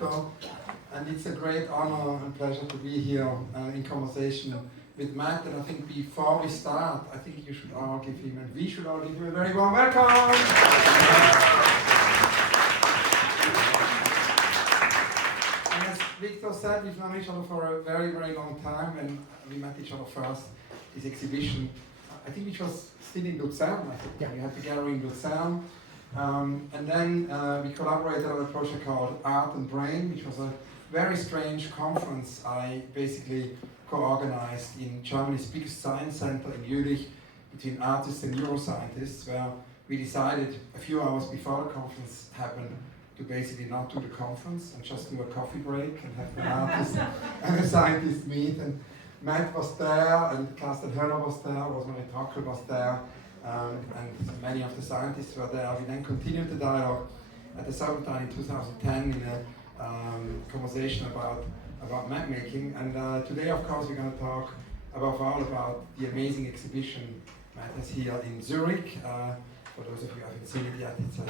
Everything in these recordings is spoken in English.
And it's a great honor and pleasure to be here in conversation with Matt. And I think before we start, I think you should all give him, and we should all give him a very warm welcome. And as Victor said, we've known each other for a very, very long time, and we met each other first, this exhibition, I think which was still in Lucerne. I think we had the gallery in Lucerne. And then we collaborated on a project called Art and Brain, which was a very strange conference I basically co-organized in Germany's biggest science center in Zurich between artists and neuroscientists, where we decided a few hours before the conference happened to basically not do the conference and just do a coffee break and have the artists and the scientists meet. And Matt was there, and Carsten Höller was there, Rosemary Trockel was there. And many of the scientists were there. We then continued the dialogue at the Serpentine in 2010 in a conversation about map making. And today, of course, we're going to talk about the amazing exhibition Matt has here in Zurich. For those of you who haven't seen it yet, it's a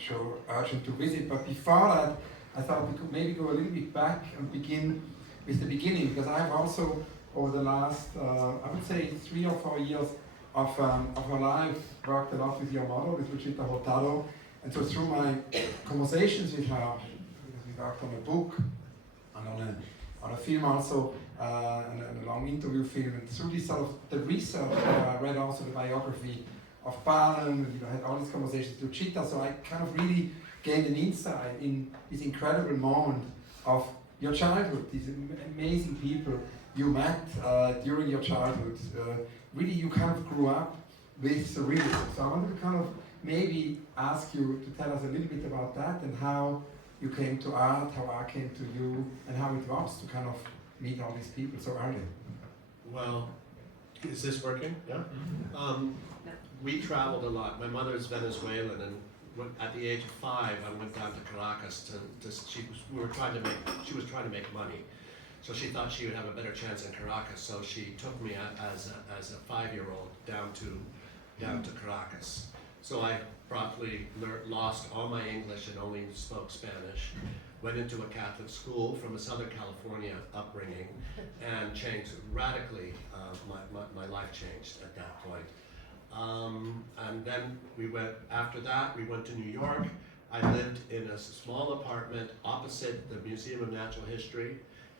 show urgent to visit. But before that, I thought we could maybe go a little bit back and begin with the beginning, because I've also, over the last, I would say, 3 or 4 years, of her life, worked a lot with your model, with Luchita Hurtado, and so through my conversations with her, because we worked on a book and on a film also, and a long interview film, and through this sort of the research, I read also the biography of Palen, and had all these conversations with Luchita, so I kind of really gained an insight in this incredible moment of your childhood, these amazing people you met during your childhood. Really, you kind of grew up with surrealism. So I wanted to kind of maybe ask you to tell us a little bit about that and how you came to art, how art came to you, and how it was to kind of meet all these people so early. Well, is this working? Yeah. We traveled a lot. My mother is Venezuelan, and at the age of 5, I went down to Caracas she was trying to make money. So she thought she would have a better chance in Caracas, so she took me as a 5-year-old down to Caracas. So I promptly lost all my English and only spoke Spanish. Went into a Catholic school from a Southern California upbringing, and changed radically. My life changed at that point. And then after that, we went to New York. I lived in a small apartment opposite the Museum of Natural History,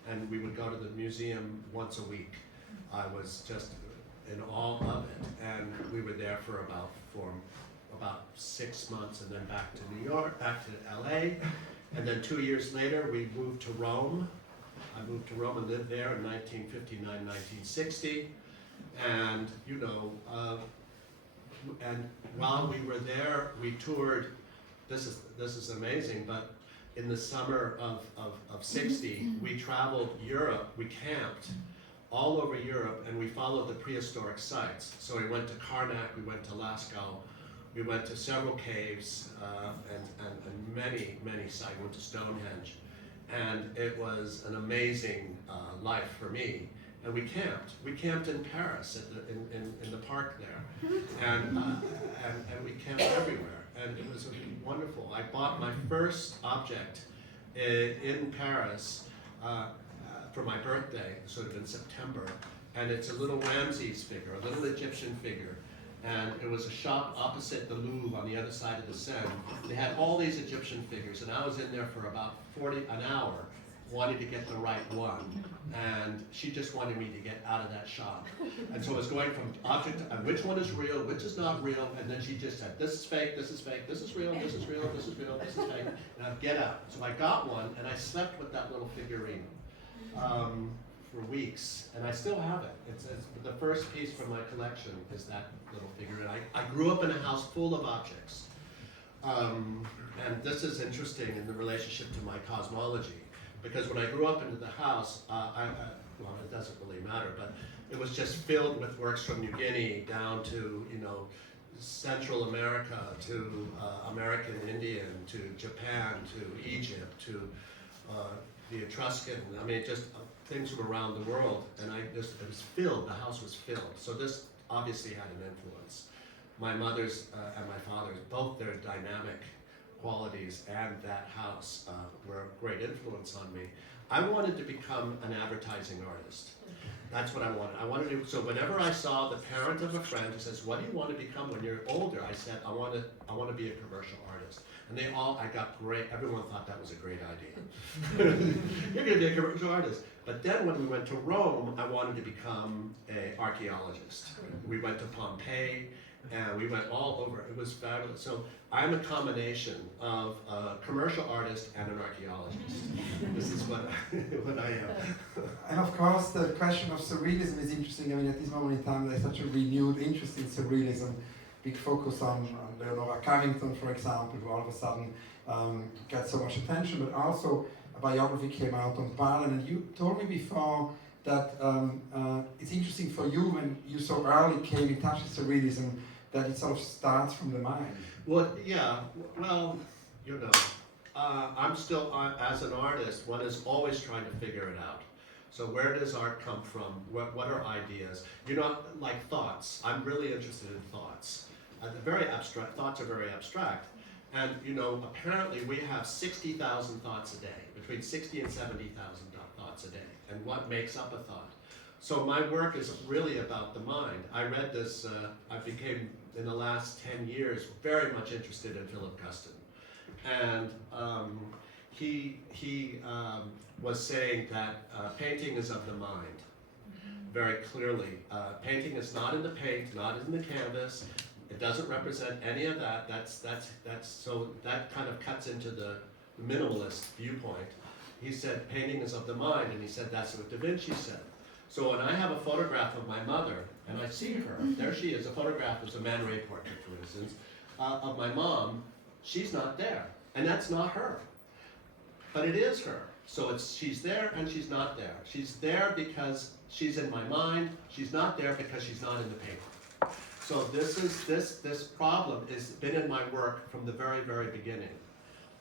and we would go to the museum once a week. I was just in awe of it, and we were there for about 6 months, and then back to New York, back to LA, and then 2 years later we moved to Rome. I moved to Rome and lived there in 1959, 1960, and and while we were there, we toured. This is amazing, but in the summer of 60, we traveled Europe, we camped all over Europe, and we followed the prehistoric sites. So we went to Karnak, we went to Lascaux, we went to several caves, and many sites. We went to Stonehenge. And it was an amazing life for me. And we camped. We camped in Paris, in the park there. And we camped everywhere. And it was wonderful. I bought my first object in Paris for my birthday, sort of in September, and it's a little Ramses figure, a little Egyptian figure, and it was a shop opposite the Louvre on the other side of the Seine. They had all these Egyptian figures, and I was in there for about an hour, wanting to get the right one, and she just wanted me to get out of that shop. And so I was going from object to which one is real, which is not real, and then she just said, this is fake, this is fake, this is real, this is real, this is real, this is fake, and I'd get out. So I got one, and I slept with that little figurine for weeks, and I still have it. It's the first piece from my collection is that little figurine. I grew up in a house full of objects, and this is interesting in the relationship to my cosmology. Because when I grew up into the house, well, it doesn't really matter, but it was just filled with works from New Guinea down to, Central America, to American Indian, to Japan, to Egypt, to the Etruscan. I mean, just things from around the world. And it was filled, the house was filled. So this obviously had an influence. My mother's and my father's, both their dynamic qualities and that house were a great influence on me. I wanted to become an advertising artist. That's what I wanted. I wanted to, so whenever I saw the parent of a friend who says, what do you want to become when you're older? I said, I want to be a commercial artist. And I got great, everyone thought that was a great idea. You're going to be a commercial artist. But then when we went to Rome, I wanted to become an archaeologist. We went to Pompeii, and we went all over. It was fabulous. So I'm a combination of a commercial artist and an archaeologist. This is what I am. And of course, the question of surrealism is interesting. I mean, at this moment in time, there's such a renewed interest in surrealism. Big focus on Leonora Carrington, for example, who all of a sudden gets so much attention, but also a biography came out on Barlin, and you told me before that it's interesting for you when you so early came in touch with surrealism, that it sort of starts from the mind. Well, yeah, well, you know, I'm still, as an artist, one is always trying to figure it out. So where does art come from? What are ideas? You know, like thoughts. I'm really interested in thoughts. Very abstract, thoughts are very abstract. And you know, apparently we have 60,000 thoughts a day, between 60 and 70,000 thoughts a day. And what makes up a thought? So my work is really about the mind. I read this, I became, in the last 10 years, very much interested in Philip Guston. And he was saying that painting is of the mind, very clearly. Painting is not in the paint, not in the canvas. It doesn't represent any of that. So that kind of cuts into the minimalist viewpoint. He said painting is of the mind, and he said that's what Da Vinci said. So when I have a photograph of my mother, and I see her, there she is, a photograph is a Man Ray portrait, for instance, of my mom, she's not there, and that's not her. But it is her. So she's there and she's not there. She's there because she's in my mind, she's not there because she's not in the paper. So this problem has been in my work from the very, very beginning.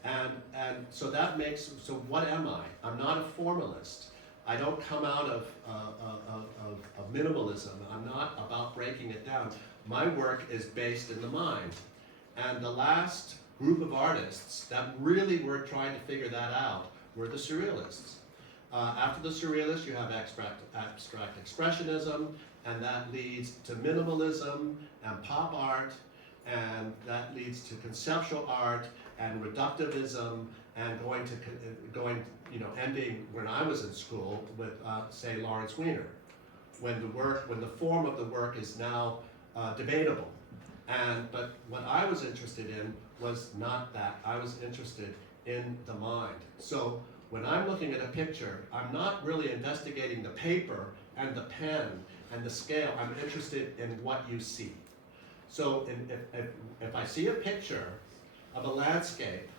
And so that makes, so what am I? I'm not a formalist. I don't come out of minimalism. I'm not about breaking it down. My work is based in the mind. And the last group of artists that really were trying to figure that out were the surrealists. After the surrealists, you have abstract expressionism, and that leads to minimalism and pop art, and that leads to conceptual art and reductivism, and ending when I was in school with, say, Lawrence Weiner, when the form of the work is now debatable. But what I was interested in was not that. I was interested in the mind. So when I'm looking at a picture, I'm not really investigating the paper and the pen and the scale. I'm interested in what you see. So if I see a picture of a landscape,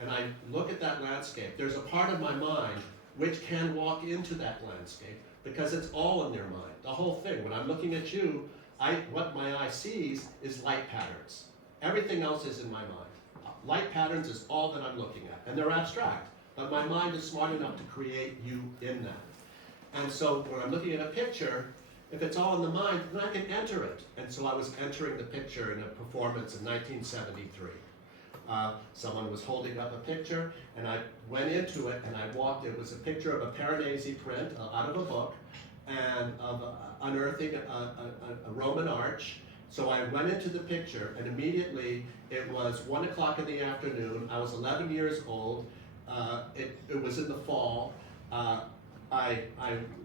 and I look at that landscape, there's a part of my mind which can walk into that landscape because it's all in their mind, the whole thing. When I'm looking at you, what my eye sees is light patterns. Everything else is in my mind. Light patterns is all that I'm looking at, and they're abstract, but my mind is smart enough to create you in that. And so when I'm looking at a picture, if it's all in the mind, then I can enter it. And so I was entering the picture in a performance in 1973. Someone was holding up a picture, and I went into it, and I walked. It was a picture of a Piranesi print out of a book, and of unearthing a Roman arch. So I went into the picture, and immediately it was 1 o'clock in the afternoon. I was 11 years old. It was in the fall. I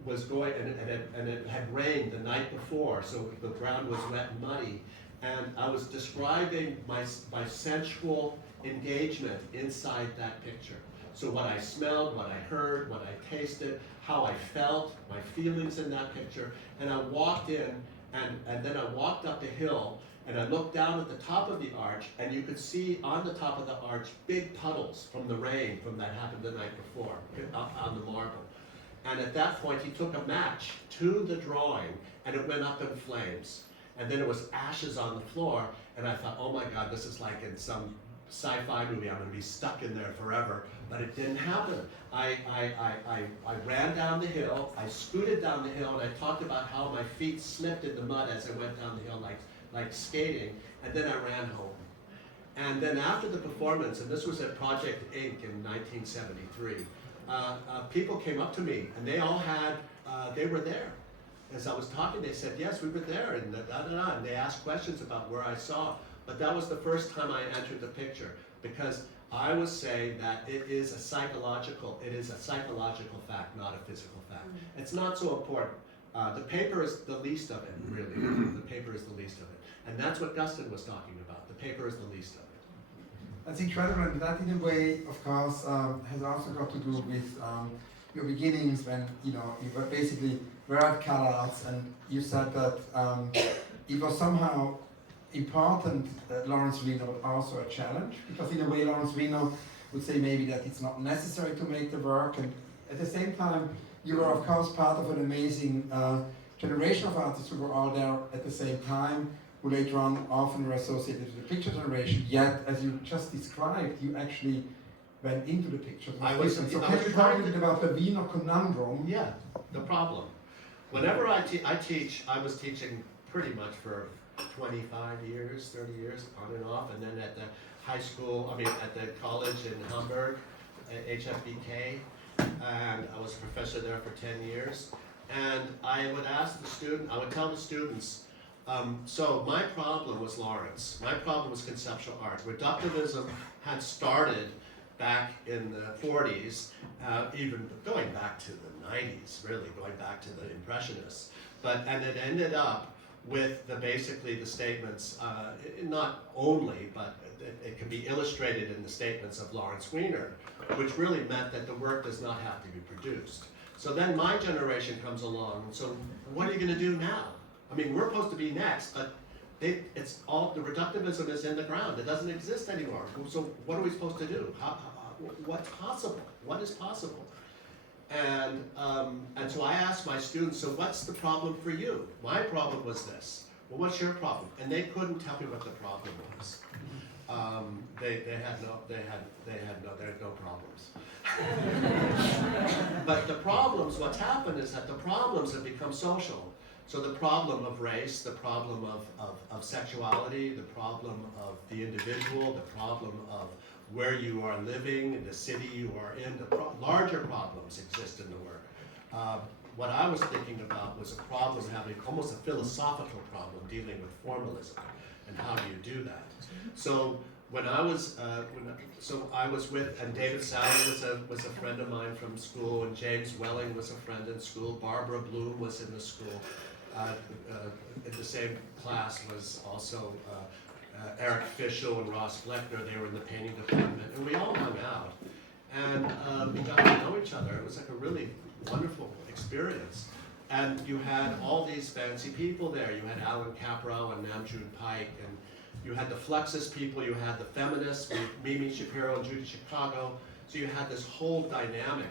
was going, and it had rained the night before, so the ground was wet and muddy. And I was describing my sensual engagement inside that picture. So what I smelled, what I heard, what I tasted, how I felt, my feelings in that picture. And I walked in, and then I walked up the hill, and I looked down at the top of the arch, and you could see on the top of the arch big puddles from the rain from that happened the night before on the marble. And at that point, he took a match to the drawing, and it went up in flames. And then it was ashes on the floor, and I thought, oh my God, this is like in some sci-fi movie, I'm gonna be stuck in there forever. But it didn't happen. I ran down the hill, I scooted down the hill, and I talked about how my feet slipped in the mud as I went down the hill like skating, and then I ran home. And then after the performance, and this was at Project Ink in 1973, people came up to me and they all had, they were there. As I was talking, they said, yes, we were there, and and they asked questions about where I saw. But that was the first time I entered the picture, because I was saying that it is a psychological fact, not a physical fact. It's not so important. The paper is the least of it, really. The paper is the least of it. And that's what Dustin was talking about. The paper is the least of it. That's incredible, and that in a way, of course, has also got to do with your beginnings when, you were basically were at CalArts, and you said that it was somehow important that Lawrence Weiner was also a challenge, because in a way Lawrence Weiner would say maybe that it's not necessary to make the work, and at the same time you were of course part of an amazing generation of artists who were all there at the same time, who later on often were associated with the picture generation, yet as you just described, you actually went into the picture. So can you tell me about the Wiener conundrum? Yeah, the problem. Whenever I teach, I was teaching pretty much for 25 years, 30 years, on and off, and then at the high school, at the college in Hamburg, at HFBK, and I was a professor there for 10 years, and I would tell the students, so my problem was Lawrence, my problem was conceptual art. Reductivism had started back in the 40s, even going back to the 90s, really, going back to the Impressionists, and it ended up with basically the statements, not only, but it can be illustrated in the statements of Lawrence Weiner, which really meant that the work does not have to be produced. So then my generation comes along, and so what are you going to do now? We're supposed to be next, but it's all, the reductivism is in the ground. It doesn't exist anymore. So what are we supposed to do? What's possible? What is possible? And so I asked my students, so what's the problem for you? My problem was this. Well, what's your problem? And they couldn't tell me what the problem was. They had no problems. But the problems, what's happened is that the problems have become social. So the problem of race, the problem of sexuality, the problem of the individual, the problem of where you are living, in the city you are in, the larger problems exist in the work. What I was thinking about was a problem having almost a philosophical problem dealing with formalism, and how do you do that? So when I was with, and David Sally was a friend of mine from school, and James Welling was a friend in school, Barbara Bloom was in the school, in the same class was also Eric Fischel and Ross Fleckner. They were in the painting department, and we all hung out, and we got to know each other. It was like a really wonderful experience. And you had all these fancy people there. You had Alan Caprow and Namjoon Pike, and you had the Fluxus people, you had the feminists, Mimi Shapiro and Judy Chicago. So you had this whole dynamic.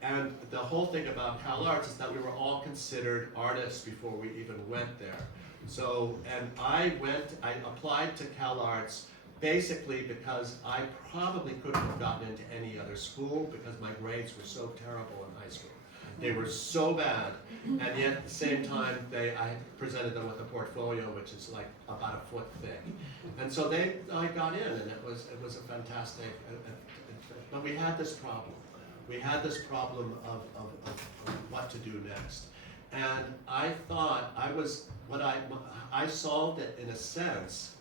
And the whole thing about CalArts is that we were all considered artists before we even went there. So, and I applied to CalArts basically because I probably couldn't have gotten into any other school because my grades were so terrible in high school. They were so bad, and yet at the same time, I presented them with a portfolio which is like about a foot thick. And so I got in, and it was a fantastic, but we had this problem. We had this problem of what to do next. And I thought I solved it in a sense,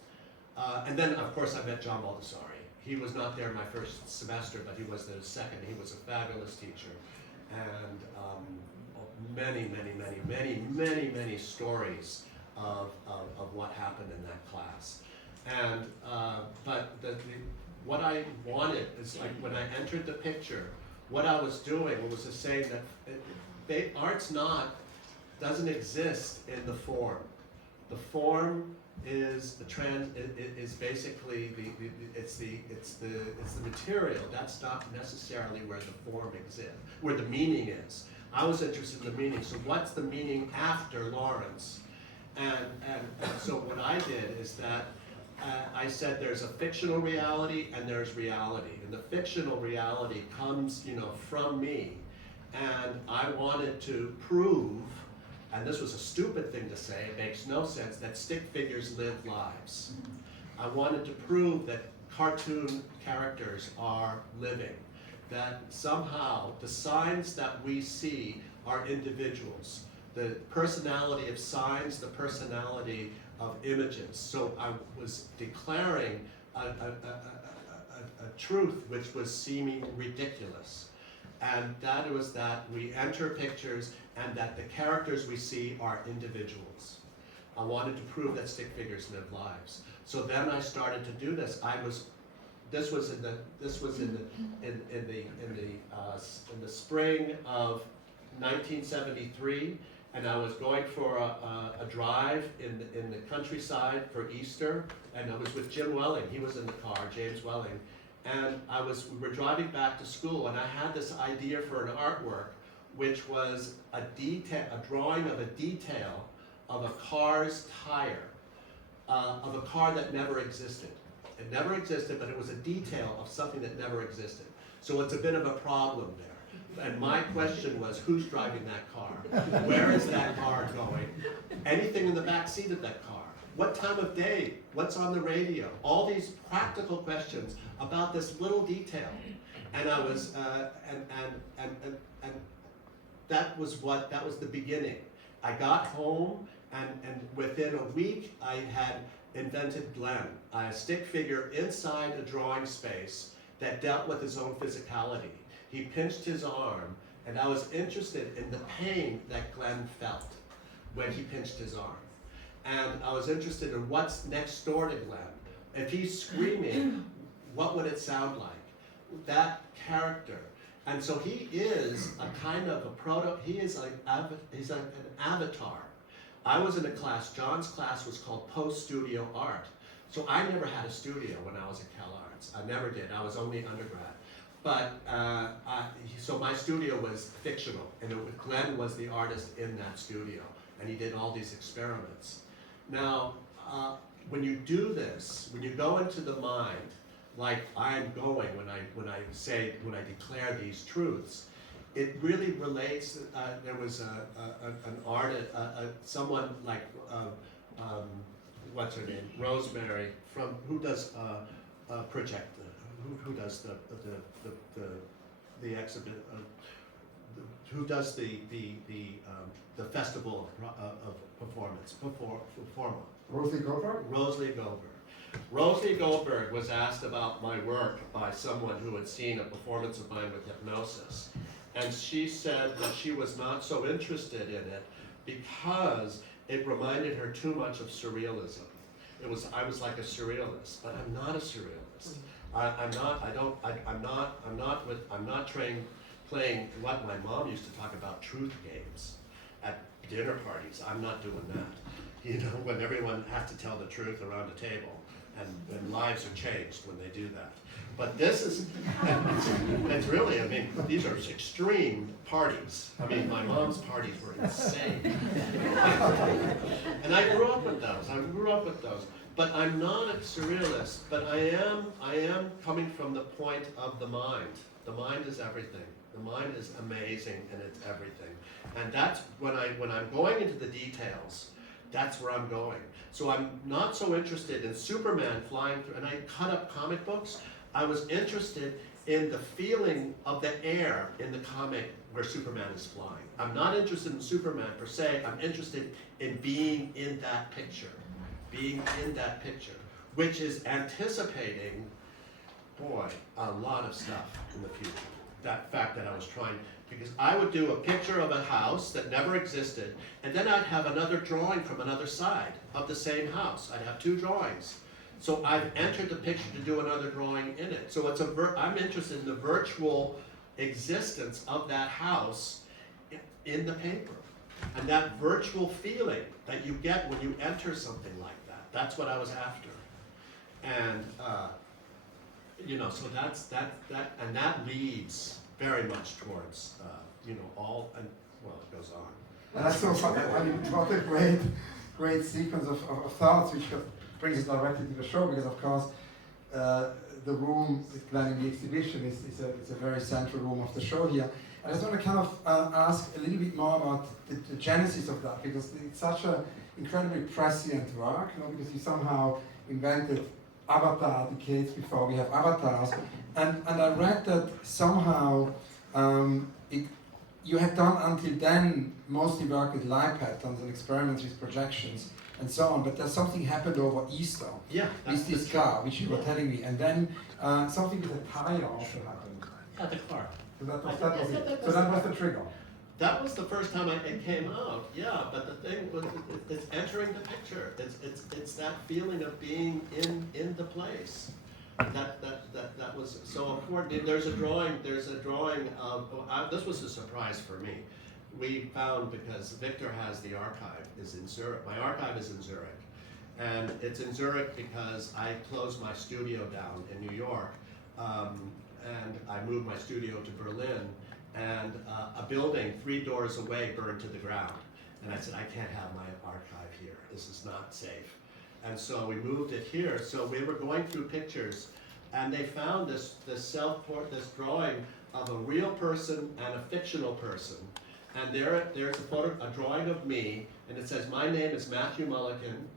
and then of course I met John Baldessari. He was not there my first semester, but he was there the second. He was a fabulous teacher, and many stories of what happened in that class. And but what I wanted is, like, when I entered the picture, what I was doing was to say that art's doesn't exist in the form. The form is is basically it's the material. That's not necessarily where the form exists, where the meaning is. I was interested in the meaning. So what's the meaning after Lawrence? And so what I did is that I said there's a fictional reality and there's reality, and the fictional reality comes, from me, and I wanted to prove, and this was a stupid thing to say, it makes no sense, that stick figures live lives. I wanted to prove that cartoon characters are living, that somehow the signs that we see are individuals. The personality of signs, the personality of images. So I was declaring a truth which was seeming ridiculous. And that was that we enter pictures and that the characters we see are individuals. I wanted to prove that stick figures live lives. So then I started to do this. This was in the spring of 1973, and I was going for a drive in the countryside for Easter, and I was with Jim Welling. He was in the car, James Welling, and we were driving back to school, and I had this idea for an artwork, which was a drawing of a detail of a car's tire, of a car that never existed. It never existed, but it was a detail of something that never existed. So it's a bit of a problem there. And my question was, who's driving that car? Where is that car going? Anything in the back seat of that car? What time of day? What's on the radio? All these practical questions about this little detail. And I was, and that was the beginning. I got home, and within a week, I had invented Glenn, a stick figure inside a drawing space that dealt with his own physicality. He pinched his arm, and I was interested in the pain that Glenn felt when he pinched his arm. And I was interested in what's next door to Glenn. If he's screaming, what would it sound like? That character. And so he is a kind of he's an avatar. I was in a class, John's class was called post-studio art. So I never had a studio when I was at Cal Arts. I never did, I was only undergrad. But, so my studio was fictional, and Glenn was the artist in that studio, and he did all these experiments. Now, when you do this, when you go into the mind, like I'm going when I declare these truths, it really relates. There was an artist, someone like what's her name, Rosemary, who does project, who does the exhibit, who does the festival of performance, Performa. Rosalie Goldberg? Rosalie Goldberg. Rosalie Goldberg was asked about my work by someone who had seen a performance of mine with hypnosis. And she said that she was not so interested in it because it reminded her too much of surrealism. I was like a surrealist, but I'm not a surrealist. I'm not trained playing what my mom used to talk about, truth games at dinner parties. I'm not doing that. You know, when everyone has to tell the truth around a table, and lives are changed when they do that. But this is, it's really, I mean, these are extreme parties. I mean, my mom's parties were insane. And I grew up with those. But I'm not a surrealist, but I am coming from the point of the mind. The mind is everything. The mind is amazing, and it's everything. And that's when I'm going into the details, that's where I'm going. So I'm not so interested in Superman flying through, and I cut up comic books. I was interested in the feeling of the air in the comic where Superman is flying. I'm not interested in Superman per se, I'm interested in being in that picture. Which is anticipating, boy, a lot of stuff in the future. That fact that I was trying, because I would do a picture of a house that never existed, and then I'd have another drawing from another side of the same house. I'd have two drawings. So I've entered the picture to do another drawing in it. So I'm interested in the virtual existence of that house in the paper. And that virtual feeling that you get when you enter something like that. That's what I was after. And, you know, so that's that, and that leads very much towards, you know, well, it goes on. That's so fun. I mean, what a great sequence of thoughts, which brings us directly to the show, because of course, the room with Glenn in the exhibition is a very central room of the show here. I just want to kind of ask a little bit more about the genesis of that, because it's such an incredibly prescient work, you know, because you somehow invented Avatar decades before we have avatars, and I read that somehow you had done until then mostly work with light patterns and experiments with projections and so on, but there's something happened over Easter with this car, which you were telling me, and then something with a tire also happened. Yeah, the car. So that was it. So that was the trigger. That was the first time it came out, yeah, but the thing was, it's entering the picture. It's that feeling of being in the place. That was so important. There's a drawing of, this was a surprise for me. We found, because Victor has the archive, is in Zurich. My archive is in Zurich. And it's in Zurich because I closed my studio down in New York, and I moved my studio to Berlin, and a building 3 doors away burned to the ground. And I said, I can't have my archive here. This is not safe. And so we moved it here. So we were going through pictures, and they found this drawing of a real person and a fictional person. And there's a drawing of me, and it says, my name is Matthew Mullican.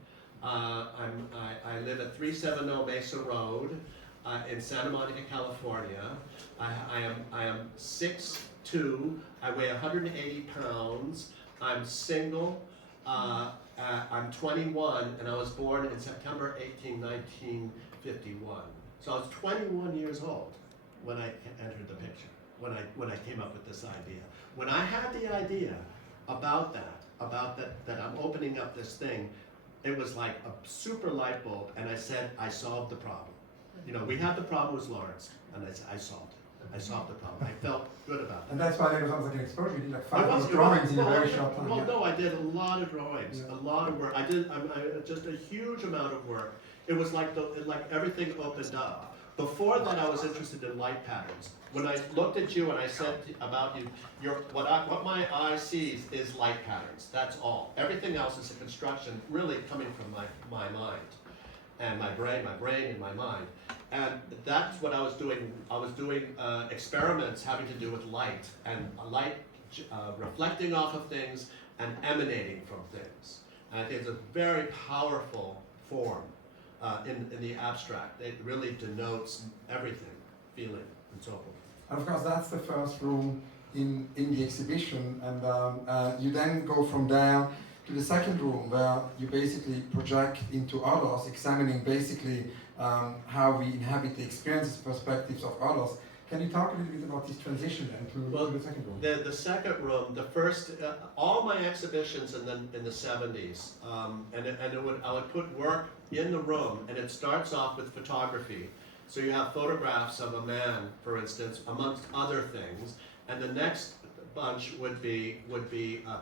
I live at 370 Mesa Road in Santa Monica, California. I am 6'2", I weigh 180 pounds, I'm single, I'm 21, and I was born in September 18, 1951. So I was 21 years old when I entered the picture, when I came up with this idea. When I had the idea about that I'm opening up this thing, it was like a super light bulb, and I said, I solved the problem. You know, we had the problem with Lawrence, and I said, I solved it. I solved the problem. I felt good about it. And that's why there was almost like an exposure. You did like 500 drawings in a very short time. Well, no, I did a lot of drawings, a lot of work. I did just a huge amount of work. It was like everything opened up. Before that, I was interested in light patterns. When I looked at you and I said about you, what my eye sees is light patterns. That's all. Everything else is a construction, really coming from my mind and my brain and my mind. And that's what I was doing. I was doing experiments having to do with light, and light reflecting off of things and emanating from things. And I think it's a very powerful form in the abstract. It really denotes everything, feeling, and so forth. And of course, that's the first room in the exhibition, and you then go from there to the second room, where you basically project into others, examining basically how we inhabit the experiences, perspectives of others. Can you talk a little bit about this transition then to the second room? The second room, the first, all my exhibitions in the 70s, I would put work in the room, and it starts off with photography. So you have photographs of a man, for instance, amongst other things, and the next bunch would be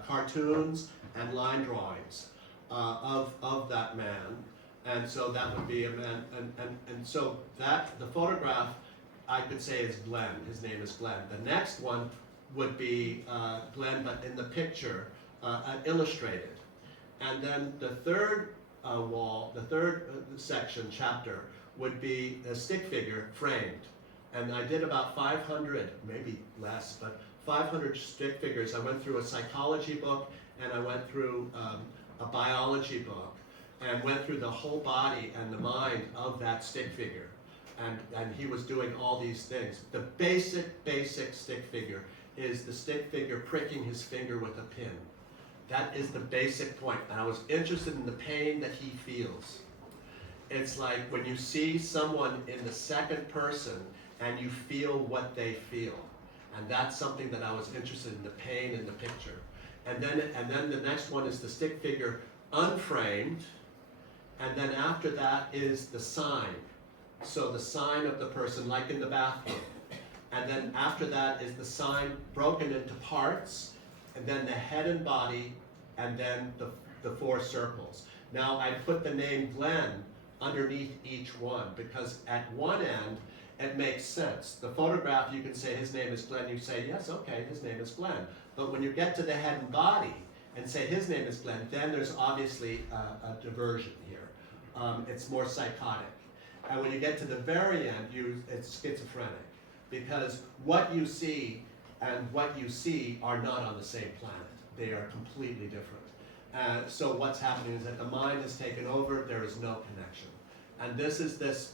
cartoons and line drawings of that man, and so that would be a man, and so that the photograph I could say is Glenn. His name is Glenn. The next one would be Glenn, but in the picture, illustrated, and then the third chapter would be a stick figure framed, and I did about 500, maybe less, but 500 stick figures. I went through a psychology book, and I went through a biology book, and went through the whole body and the mind of that stick figure. And he was doing all these things. The basic stick figure is the stick figure pricking his finger with a pin. That is the basic point. And I was interested in the pain that he feels. It's like when you see someone in the second person and you feel what they feel. And that's something that I was interested in, the pain in the picture. And then the next one is the stick figure unframed. And then after that is the sign. So the sign of the person, like in the bathroom. And then after that is the sign broken into parts, and then the head and body, and then the 4 circles. Now I put the name Glenn underneath each one, because at one end, it makes sense. The photograph, you can say his name is Glenn, you say, yes, okay, his name is Glenn. But when you get to the head and body and say his name is Glenn, then there's obviously a diversion here. It's more psychotic. And when you get to the very end, it's schizophrenic, because what you see and what you see are not on the same planet. They are completely different. So what's happening is that the mind is taken over, there is no connection. And this is this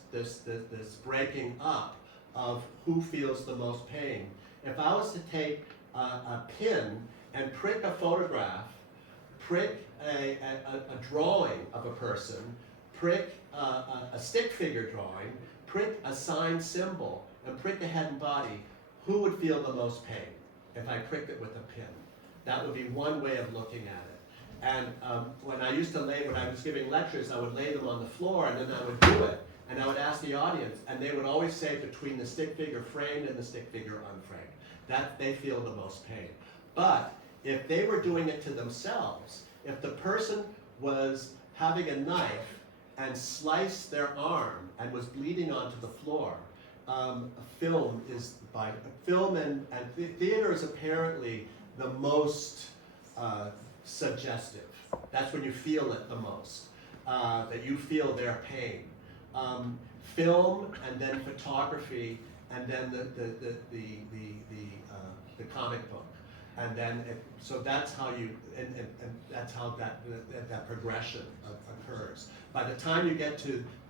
breaking up of who feels the most pain. If I was to take a pin and prick a photograph, prick a drawing of a person, prick a stick figure drawing, prick a signed symbol, and prick the head and body, who would feel the most pain if I pricked it with a pin? That would be one way of looking at it. And when I was giving lectures, I would lay them on the floor, and then I would do it. And I would ask the audience, and they would always say between the stick figure framed and the stick figure unframed, that they feel the most pain. But if they were doing it to themselves, if the person was having a knife and sliced their arm and was bleeding onto the floor, film and theater is apparently the most suggestive. That's when you feel it the most, that you feel their pain. Film and then photography and then the comic book, and then so that's how you and that's how that progression occurs. By the time you get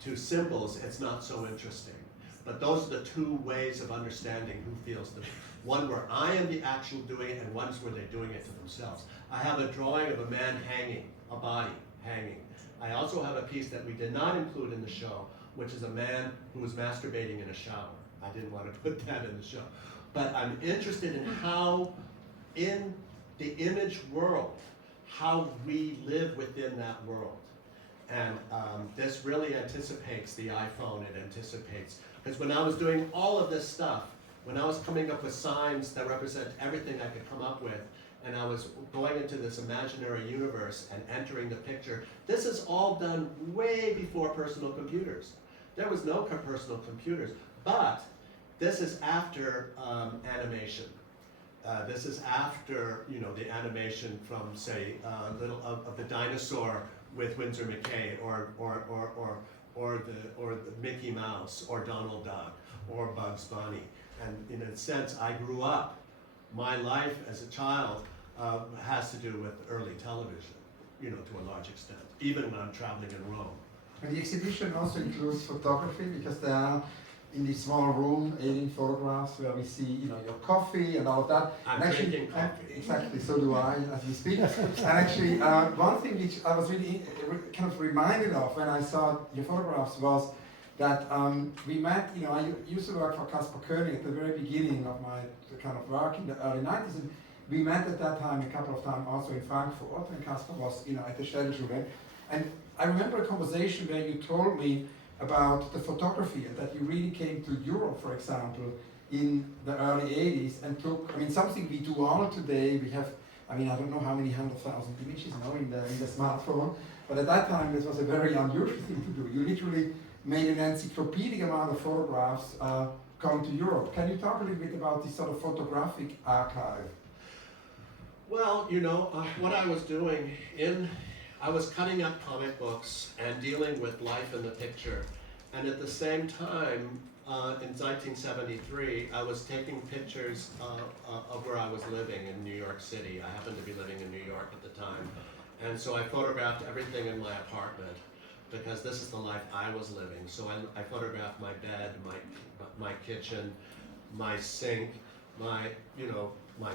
to symbols, it's not so interesting. But those are the two ways of understanding who feels the one where I am the actual doing it, and one's where they're doing it to themselves. I have a drawing of a man hanging, a body hanging. I also have a piece that we did not include in the show, which is a man who was masturbating in a shower. I didn't want to put that in the show. But I'm interested in how, in the image world, how we live within that world. And this really anticipates the iPhone, it anticipates, because when I was doing all of this stuff, when I was coming up with signs that represent everything I could come up with, and I was going into this imaginary universe and entering the picture, this is all done way before personal computers. There was no personal computers, but this is after animation. This is after, you know, the animation from, say, little of the dinosaur with Winsor McCay, or the Mickey Mouse, or Donald Duck, or Bugs Bunny. And in a sense, I grew up. My life as a child has to do with early television, you know, to a large extent, even when I'm traveling in Rome. And the exhibition also includes photography, because there are, in this small room, 18 photographs where we see, you know, your coffee and all of that. I'm drinking coffee. Exactly, so do I, as we speak. And actually, one thing which I was really kind of reminded of when I saw your photographs was that we met, you know, I used to work for Caspar Koenig at the very beginning of my kind of work in the early 90s, and we met at that time a couple of times also in Frankfurt, when Caspar was, you know, at the Stellenschule. And I remember a conversation where you told me about the photography, and that you really came to Europe, for example, in the early 80s and took, I mean, something we do all today. We have, I mean, I don't know how many 100,000 images now in the smartphone, but at that time this was a very unusual thing to do. You literally made an encyclopedic amount of photographs come to Europe. Can you talk a little bit about this sort of photographic archive? Well, you know, what I was doing I was cutting up comic books and dealing with life in the picture. And at the same time, in 1973, I was taking pictures of where I was living in New York City. I happened to be living in New York at the time. And so I photographed everything in my apartment, because this is the life I was living. So I photographed my bed, my kitchen, my sink, my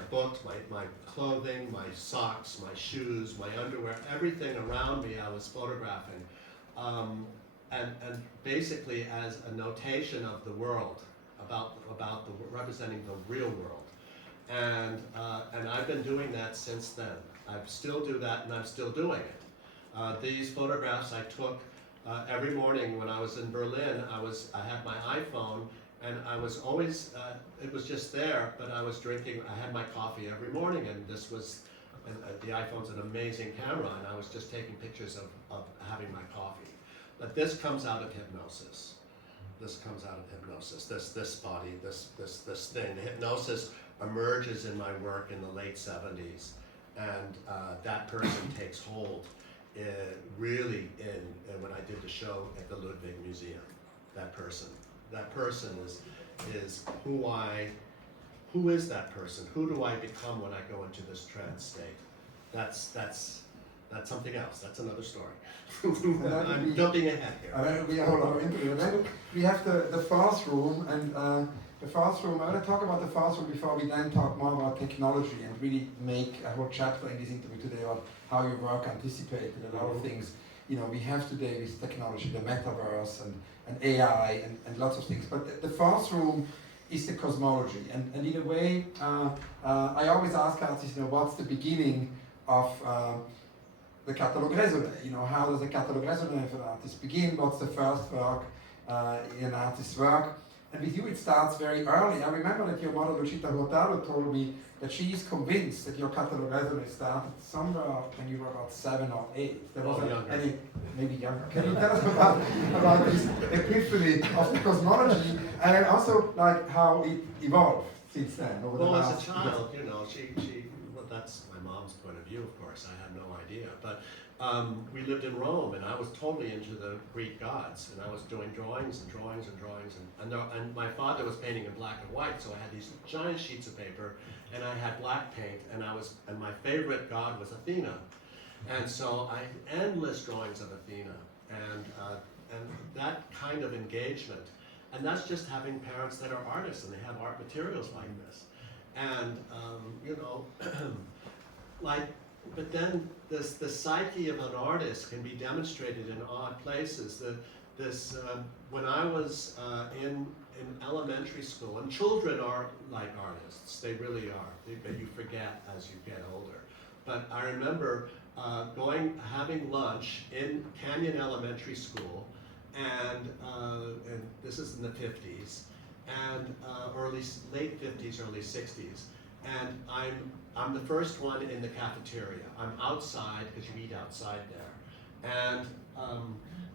books, my clothing, my socks, my shoes, my underwear, everything around me I was photographing. And basically as a notation of the world, about representing the real world. And I've been doing that since then. I still do that, and I'm still doing it. These photographs I took every morning when I was in Berlin. I had my iPhone, and I was always, it was just there, but I was drinking, I had my coffee every morning, and this was, the iPhone's an amazing camera, and I was just taking pictures of having my coffee. But this comes out of hypnosis. This comes out of hypnosis, this body, this thing. The hypnosis emerges in my work in the late 70s, and that person takes hold really in when I did the show at the Ludwig Museum. That person is who is that person? Who do I become when I go into this trance state? That's that's something else. That's another story. I'm jumping ahead here. We are all into it. And then we have the fast room, and the fast room. I want to talk about the fast room before we then talk more about technology and really make a whole chapter in this interview today about how your work anticipated a lot of things. You know, we have today with technology, the metaverse and AI and lots of things. But the fast room is the cosmology, and in a way, I always ask artists, you know, what's the beginning of the catalogue raisonné? You know, how does a catalogue raisonné for an artist begin? What's the first work in an artist's work? And with you, it starts very early. I remember that your mother, Lucita Hurtado, told me that she is convinced that your catalogue raisonné started somewhere when you were about 7 or 8. There wasn't any, maybe younger. Can you tell us about this epiphany of the cosmology, and then also like how it evolved since then? Over well, the as last a child, you know, well, that's my mom's point of view, of course. I had no idea, but we lived in Rome, and I was totally into the Greek gods, and I was doing drawings, and my father was painting in black and white, so I had these giant sheets of paper, and I had black paint, and my favorite god was Athena, and so I had endless drawings of Athena, and that kind of engagement, and that's just having parents that are artists, and they have art materials like this, and you know, but then the psyche of an artist can be demonstrated in odd places. When I was in elementary school, and children are like artists, they really are, but you forget as you get older. But I remember having lunch in Canyon Elementary School, and this is in the 50s, and late 50s, early 60s, and I'm the first one in the cafeteria. I'm outside, because you eat outside there. And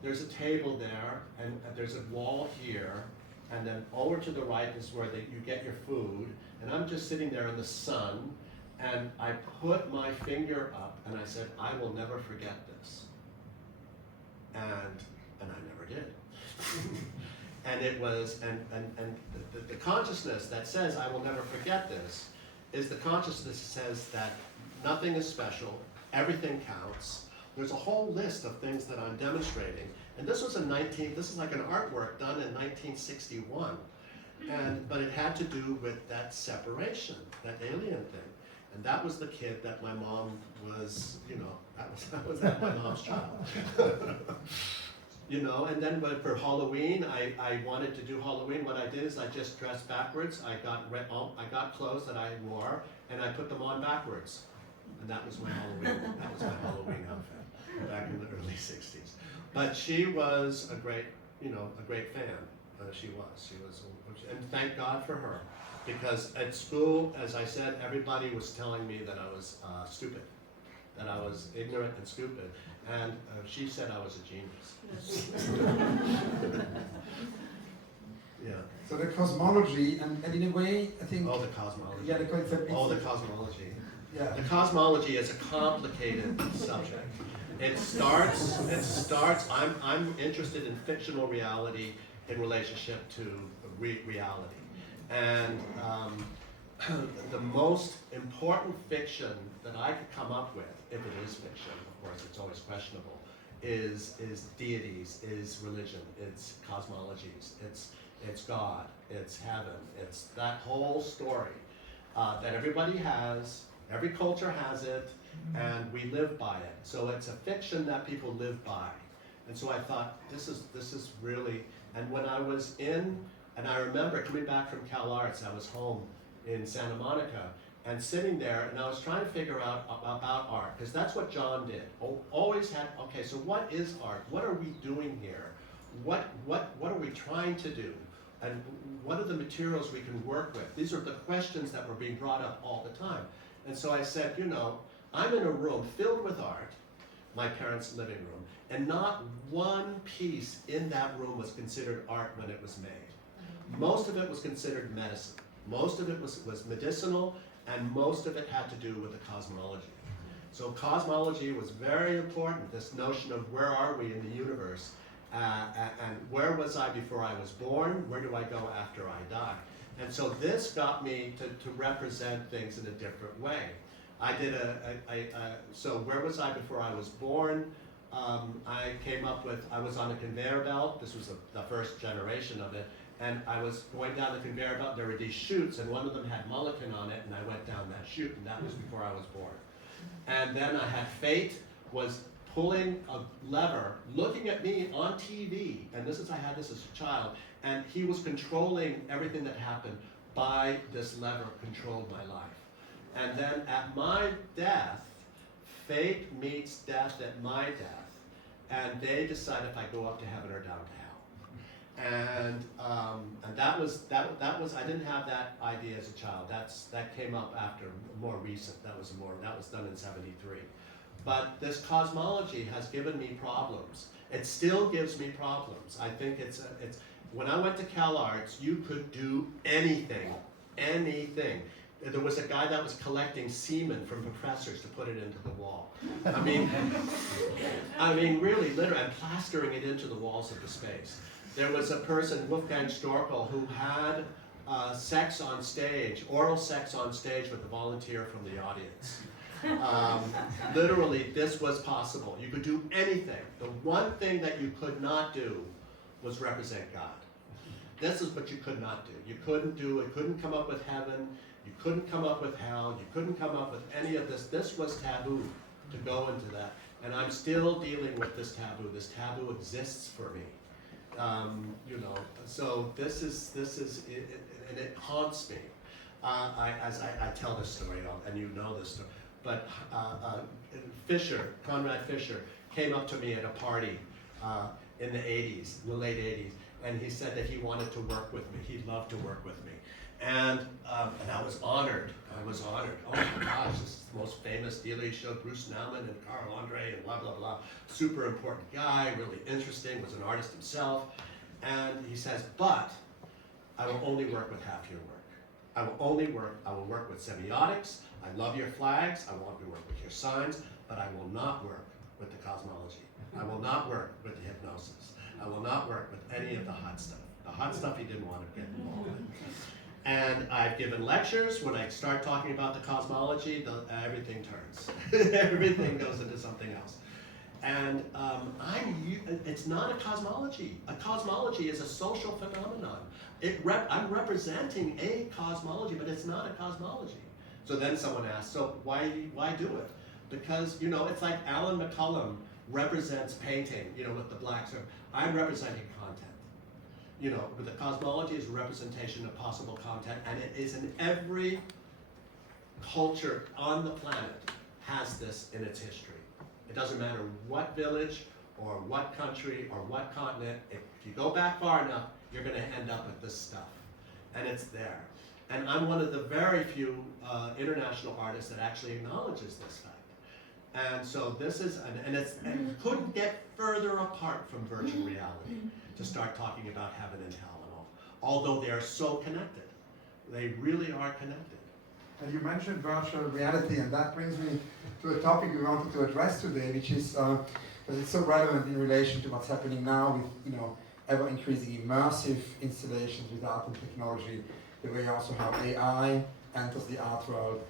there's a table there, and there's a wall here, and then over to the right is where you get your food, and I'm just sitting there in the sun, and I put my finger up, and I said, I will never forget this. And I never did. And it was, and the consciousness that says, I will never forget this, is the consciousness that says that nothing is special, everything counts. There's a whole list of things that I'm demonstrating. And this was this is like an artwork done in 1961. But it had to do with that separation, that alien thing. And that was the kid that my mom was, you know, that was my mom's child. You know, and then for Halloween, I wanted to do Halloween. What I did is I just dressed backwards. I got clothes that I wore, and I put them on backwards. And that was my Halloween. That was my Halloween outfit back in the early 60s. But she was a great fan. She was, and thank God for her, because at school, as I said, everybody was telling me that I was stupid, that I was ignorant and stupid, and she said I was a genius. Yeah. So the cosmology, and in a way, I think. Oh, the cosmology. Yeah, the concept. Oh, the cosmology. Yeah. The cosmology is a complicated subject. It starts. I'm interested in fictional reality in relationship to reality, and the most important fiction that I could come up with, if it is fiction, of course, it's always questionable, is deities, is religion, it's cosmologies, it's God, it's heaven, it's that whole story that everybody has, every culture has it, and we live by it. So it's a fiction that people live by. And so I thought, this is really, and when I was and I remember coming back from Cal Arts, I was home in Santa Monica, and sitting there, and I was trying to figure out about art, because that's what John did. Always had, okay, so what is art? What are we doing here? What are we trying to do? And what are the materials we can work with? These are the questions that were being brought up all the time. And so I said, you know, I'm in a room filled with art, my parents' living room, and not one piece in that room was considered art when it was made. Most of it was considered medicine. Most of it was medicinal, and most of it had to do with the cosmology. So cosmology was very important, this notion of where are we in the universe, and where was I before I was born, where do I go after I die? And so this got me to represent things in a different way. I did so where was I before I was born? I came up with, I was on a conveyor belt. This was the first generation of it. And I was going down the conveyor belt. There were these chutes, and one of them had Mullican on it, and I went down that chute, and that was before I was born. And then I had Fate was pulling a lever, looking at me on TV, and I had this as a child, and he was controlling everything that happened by this lever controlled my life. And then at my death, Fate meets death at my death, and they decide if I go up to heaven or down to hell. And that was I didn't have that idea as a child. That came up after, more recent. That was done in '73. But this cosmology has given me problems. It still gives me problems. I think it's when I went to CalArts, you could do anything. There was a guy that was collecting semen from professors to put it into the wall. I mean, really, literally, and plastering it into the walls of the space. There was a person, Wolfgang Storkel, who had sex on stage, oral sex on stage with a volunteer from the audience. Literally, this was possible. You could do anything. The one thing that you could not do was represent God. This is what you could not do. You couldn't do it, couldn't come up with heaven, you couldn't come up with hell, you couldn't come up with any of this. This was taboo to go into that. And I'm still dealing with this taboo. This taboo exists for me. So this is and it haunts me. As I tell this story, and you know this story, but Conrad Fisher, came up to me at a party in the late 80s, and he said that he wanted to work with me. He loved to work with me. And I was honored. Oh my gosh, this is the most famous deal. He showed Bruce Nauman and Carl Andre and blah, blah, blah. Super important guy, really interesting, was an artist himself. And he says, but I will only work with half your work. I will work with semiotics. I love your flags. I want to work with your signs, but I will not work with the cosmology. I will not work with the hypnosis. I will not work with any of the hot stuff. The hot stuff he didn't want to get involved in. And I've given lectures. When I start talking about the cosmology, everything turns. Everything goes into something else. And it's not a cosmology. A cosmology is a social phenomenon. I'm representing a cosmology, but it's not a cosmology. So then someone asks, so why do it? Because, it's like Alan McCullum represents painting, with the black surface. I'm representing content. But the cosmology is a representation of possible content, and it is in every culture on the planet has this in its history. It doesn't matter what village or what country or what continent. If you go back far enough, you're going to end up with this stuff, and it's there. And I'm one of the very few international artists that actually acknowledges this fact. And so this is, and you couldn't get further apart from virtual reality to start talking about heaven and hell and all. Although they are so connected. They really are connected. And you mentioned virtual reality, and that brings me to a topic we wanted to address today, which is, because it's so relevant in relation to what's happening now with, ever-increasing immersive installations with art and technology, the way also how AI enters the art world,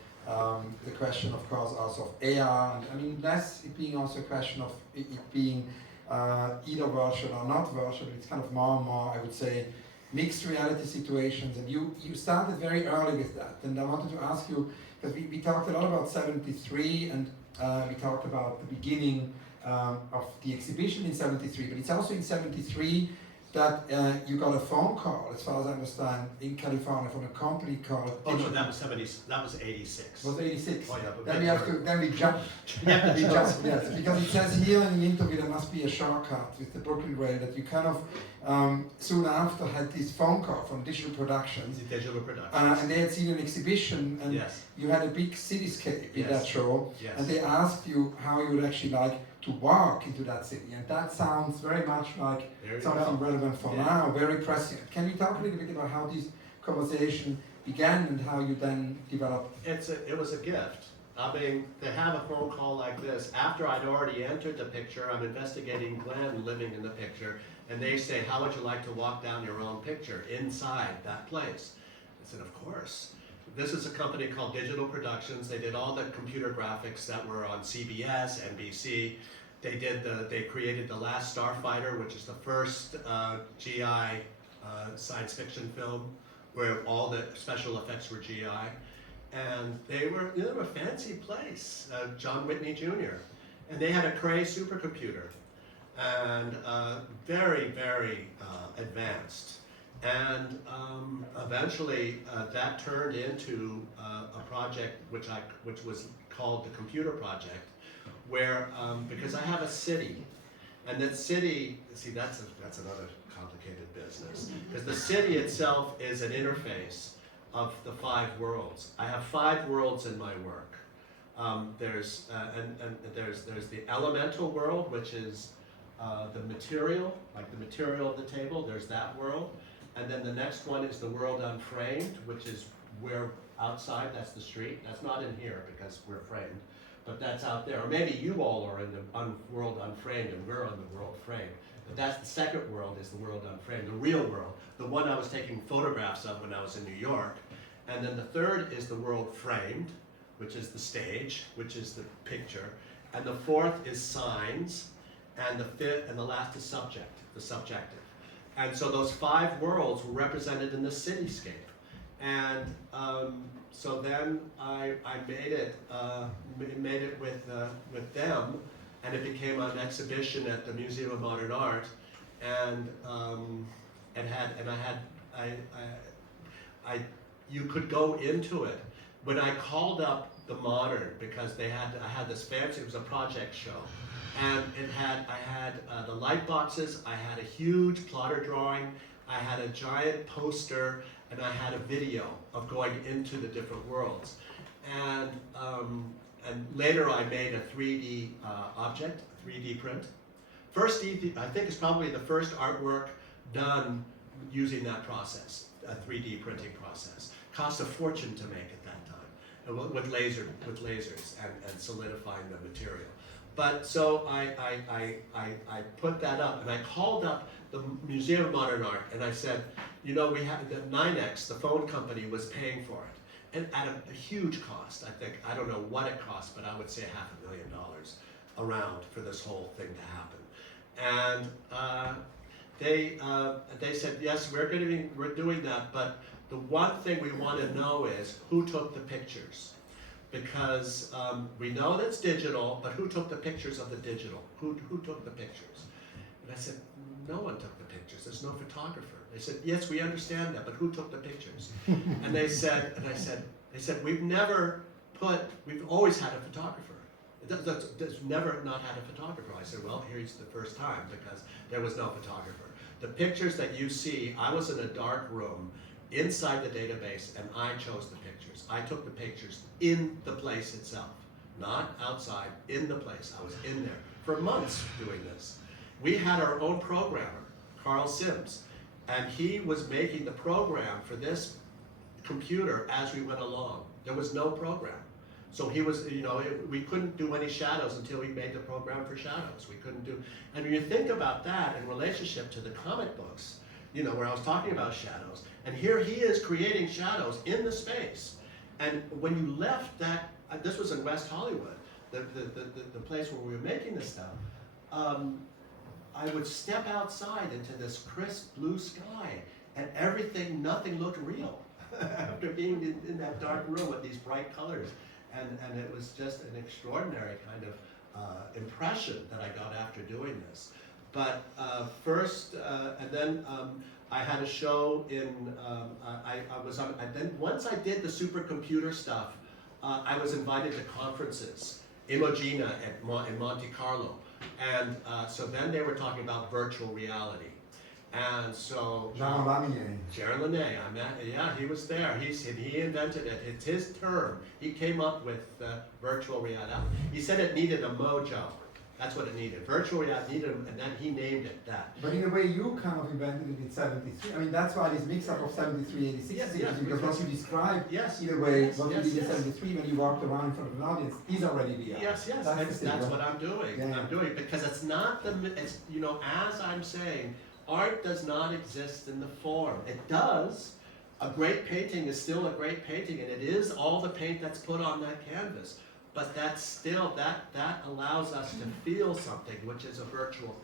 the question, of course, also of AR, and less it being also a question of it being either virtual or not virtual. It's kind of more and more, I would say, mixed reality situations, and you started very early with that. And I wanted to ask you, because we talked a lot about '73, and we talked about the beginning of the exhibition in '73, but it's also in '73 that you got a phone call, as far as I understand, in California from a company called... Oh no, that was 86. Was 86? Oh yeah, but then we jump. Yes, because it says here in the interview there must be a shortcut with the Brooklyn Rail that you kind of soon after had this phone call from Digital Productions. Digital Productions. And they had seen an exhibition, and you had a big cityscape in that show, and they asked you how you would actually like to walk into that city, and that sounds very much like something relevant for now, very prescient. Can you talk a little bit about how this conversation began and how you then developed? It was a gift. To have a phone call like this, after I'd already entered the picture, I'm investigating Glenn living in the picture, and they say, how would you like to walk down your own picture inside that place? I said, of course. this is a company called Digital Productions. They did all the computer graphics that were on CBS, NBC. They created The Last Starfighter, which is the first GI science fiction film where all the special effects were GI. And they were a fancy place, John Whitney Jr. And they had a Cray supercomputer, and very, very advanced. And eventually that turned into a project which was called the Computer Project, where, because I have a city, and that city, see, that's another complicated business, because the city itself is an interface of the 5 worlds. I have 5 worlds in my work. There's the elemental world, which is the material, like the material of the table. There's that world, and then the next one is the world unframed, which is where outside. That's the street. That's not in here because we're framed, but that's out there. Or maybe you all are in the world unframed, and we're in the world framed. But that's the second world, is the world unframed, the real world, the one I was taking photographs of when I was in New York. And then the third is the world framed, which is the stage, which is the picture. And the fourth is signs, and the fifth and the last is subject, the subjective. And so those 5 worlds were represented in the cityscape. And so then I made it with them, and it became an exhibition at the Museum of Modern Art, and you could go into it. When I called up the Modern, because I had this fancy, it was a project show, and I had the light boxes, I had a huge plotter drawing, I had a giant poster, and I had a video of going into the different worlds. And later I made a 3D object, a 3D print. First, I think it's probably the first artwork done using that process, a 3D printing process. Cost a fortune to make at that time, with lasers and solidifying the material. But so I put that up, and I called up the Museum of Modern Art, and I said, we had the 9X, the phone company, was paying for it, and at a huge cost. I don't know what it cost, but I would say $500,000 around for this whole thing to happen. And they said, yes, we're doing that, but the one thing we want to know is who took the pictures. Because we know that's digital, but who took the pictures of the digital? Who took the pictures? And I said, no one took the pictures. There's no photographer. They said, yes, we understand that, but who took the pictures? And I said, we've always had a photographer. There's never not had a photographer. I said, well, here's the first time, because there was no photographer. The pictures that you see, I was in a dark room inside the database, and I chose the pictures. I took the pictures in the place itself, not outside, in the place. I was in there for months doing this. We had our own programmer, Carl Sims, and he was making the program for this computer as we went along. There was no program. So he was, we couldn't do any shadows until he made the program for shadows. We couldn't do, and when you think about that in relationship to the comic books, where I was talking about shadows, and here he is creating shadows in the space. And when you left that, this was in West Hollywood, the place where we were making this stuff, I would step outside into this crisp blue sky, and nothing looked real after being in that dark room with these bright colors. And it was just an extraordinary kind of impression that I got after doing this. But first, and then I had a show in, and then once I did the supercomputer stuff, I was invited to conferences, Imogena in Monte Carlo. And so then they were talking about virtual reality. And so Jaron Lanier, he was there. He invented it. It's his term. He came up with virtual reality. He said it needed a mojo. That's what it needed. Virtual reality needed, and then he named it that. But in a way, you kind of invented it in '73. I mean, that's why this mix-up of '73, '86, yes, because what you describe, yes, in a way, yes, what you did in '73 when you walked around in front of an audience is already VR. Yes, that's what I'm doing. Yeah. I'm doing, because it's not it's, as I'm saying, art does not exist in the form. It does, a great painting is still a great painting, and it is all the paint that's put on that canvas. But that's still, that allows us to feel something, which is a virtual thing.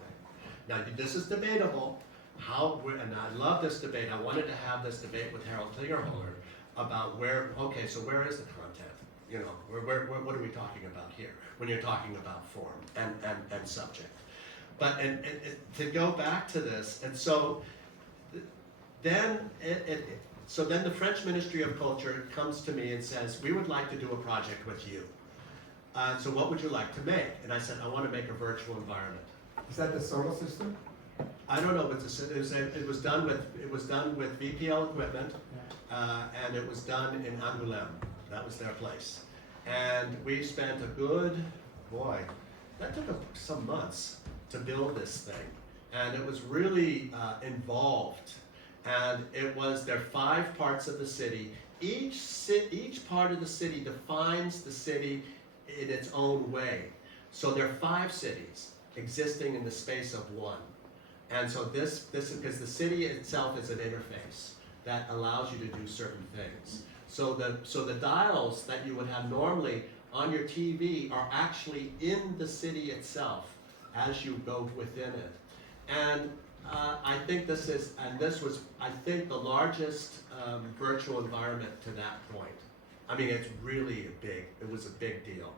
Now, this is debatable, and I love this debate. I wanted to have this debate with Harold Klingerholler about okay, so where is the content? You know, what are we talking about here when you're talking about form and subject? But, and to go back to this, and so then so then the French Ministry of Culture comes to me and says, we would like to do a project with you. So what would you like to make? And I said, I want to make a virtual environment. Is that the solar system? I don't know, but it was done with VPL equipment, and it was done in Angoulême. That was their place. And we spent a good, boy, that took some months to build this thing. And it was really involved. And there are 5 parts of the city. Each part of the city defines the city in its own way. So there are 5 cities existing in the space of one. And so this because the city itself is an interface that allows you to do certain things. So the dials that you would have normally on your TV are actually in the city itself as you go within it. And I think this was, I think, the largest virtual environment to that point. I mean, it's really it was a big deal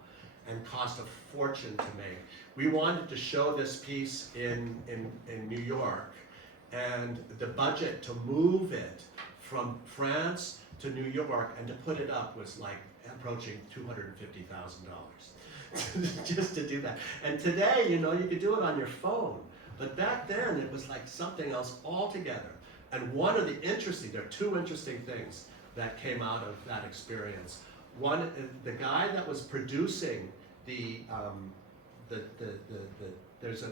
and cost a fortune to make. We wanted to show this piece in New York, and the budget to move it from France to New York and to put it up was like approaching $250,000 just to do that. And today, you know, you could do it on your phone. But back then, it was like something else altogether. And there are 2 interesting things that came out of that experience. One, the guy that was producing there is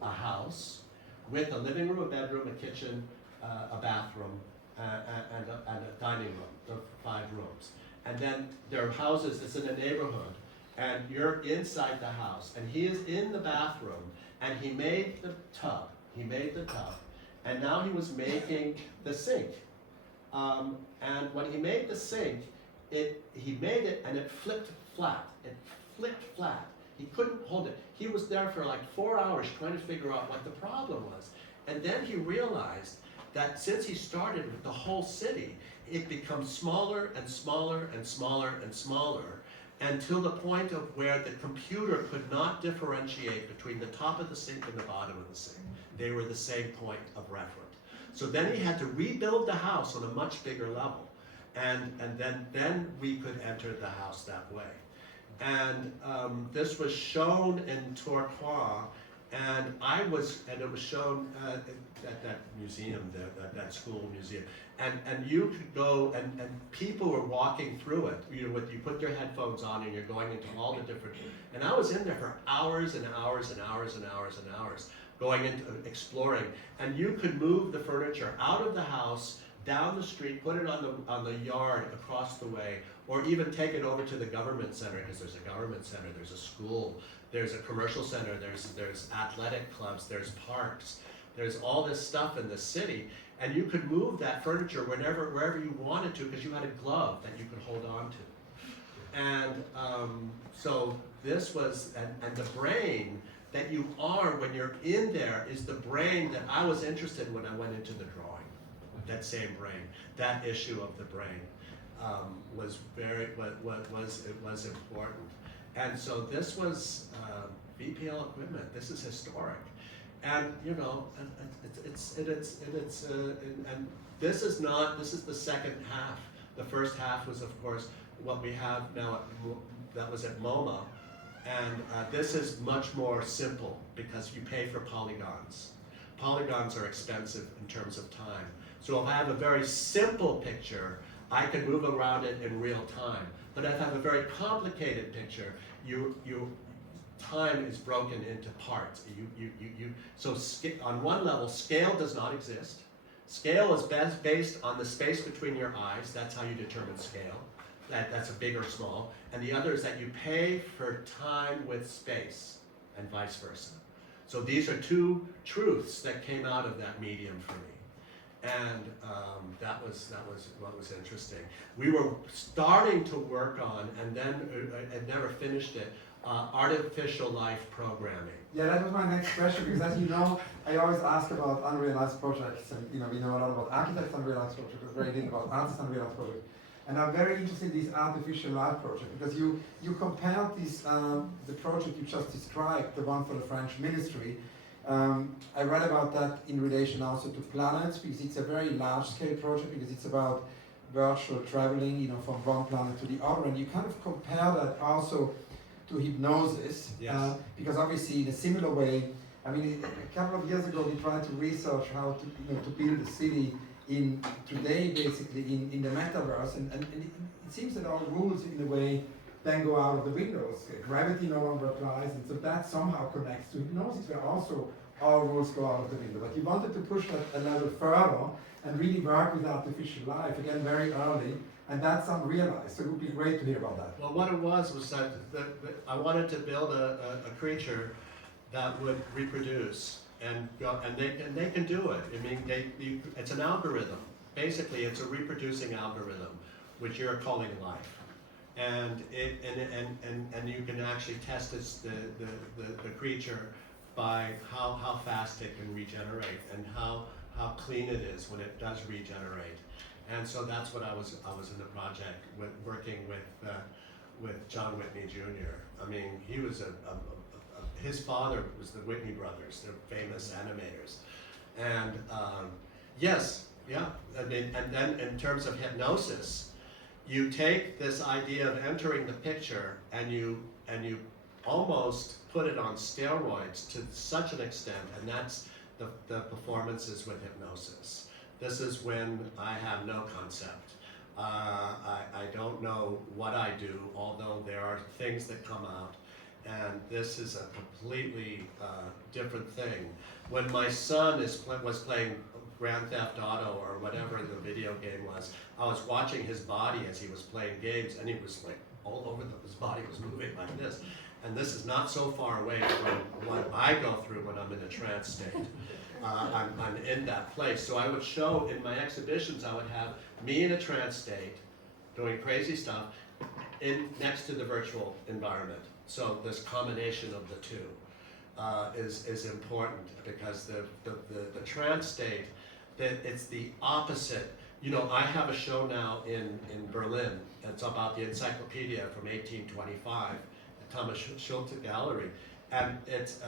a house with a living room, a bedroom, a kitchen, a bathroom, and a dining room, the 5 rooms. And then there are houses, it's in a neighborhood, and you're inside the house, and he is in the bathroom, and he made the tub, and now he was making the sink. And when he made the sink, he made it and it flipped flat. He couldn't hold it. He was there for like 4 hours trying to figure out what the problem was. And then he realized that since he started with the whole city, it becomes smaller and smaller and smaller and smaller, until the point of where the computer could not differentiate between the top of the sink and the bottom of the sink. They were the same point of reference. So then he had to rebuild the house on a much bigger level. And then we could enter the house that way. And this was shown in Tourcoing, and it was shown at that museum, that school museum. And you could go, and people were walking through it. You know, you put your headphones on and you're going into all the different, and I was in there for hours and hours and hours and hours and hours, going into exploring. And you could move the furniture out of the house, down the street, put it on the yard across the way, or even take it over to the government center, because there's a government center, there's a school, there's a commercial center, there's athletic clubs, there's parks, there's all this stuff in the city, and you could move that furniture wherever you wanted to, because you had a glove that you could hold on to. And so this was, and the brain that you are when you're in there is the brain that I was interested in when I went into the drawing. That same brain, that issue of the brain was important. And so this was VPL equipment. This is historic, and you know, and this is the second half. The first half was, of course, what we have now. That was at MoMA, and this is much more simple because you pay for polygons. Polygons are expensive in terms of time. So if I have a very simple picture, I can move around it in real time. But if I have a very complicated picture, time is broken into parts. So on one level, scale does not exist. Scale is based on the space between your eyes. That's how you determine scale. That's a big or small. And the other is that you pay for time with space, and vice versa. So these are 2 truths that came out of that medium for me. And that was what was interesting. We were starting to work on, and then and never finished it, artificial life programming. Yeah, that was my next question, because as you know, I always ask about unrealized projects, and we know a lot about architects' unrealized projects, but very little about artists' unrealized projects. And I'm very interested in this artificial life project, because you compared this, the project you just described, the one for the French ministry. I read about that in relation also to planets, because it's a very large-scale project, because it's about virtual traveling, from one planet to the other, and you kind of compare that also to hypnosis, yes. Because obviously in a similar way, I mean, a couple of years ago we tried to research how to build a city in today, basically in the metaverse, and it seems that our rules in a way then go out of the windows. Gravity no longer applies, and so that somehow connects to hypnosis, where also our rules go out of the window. But you wanted to push that a level further and really work with artificial life, again, very early, and that's unrealized, so it would be great to hear about that. Well, what it was that I wanted to build a creature that would reproduce and go, and they can do it. I mean, it's an algorithm. Basically, it's a reproducing algorithm, which you're calling life. And you can actually test the creature by how fast it can regenerate and how clean it is when it does regenerate. And so that's what I was in the project working with John Whitney Jr. I mean, he was his father was the Whitney brothers. They're famous animators, and yes, yeah. I mean, and then in terms of hypnosis, you take this idea of entering the picture and you almost put it on steroids to such an extent, and that's the performances with hypnosis. This is when I have no concept. I don't know what I do, although there are things that come out, and this is a completely different thing. When my son was playing Grand Theft Auto or whatever the video game was, I was watching his body as he was playing games, and he was like all over his body was moving like this. And this is not so far away from what I go through when I'm in a trance state. I'm in that place. So I would show in my exhibitions, I would have me in a trance state, doing crazy stuff, next to the virtual environment. So this combination of the two is important, because the trance state, that it's the opposite. I have a show now in Berlin. It's about the encyclopedia from 1825 at Thomas Schulte Gallery. And it's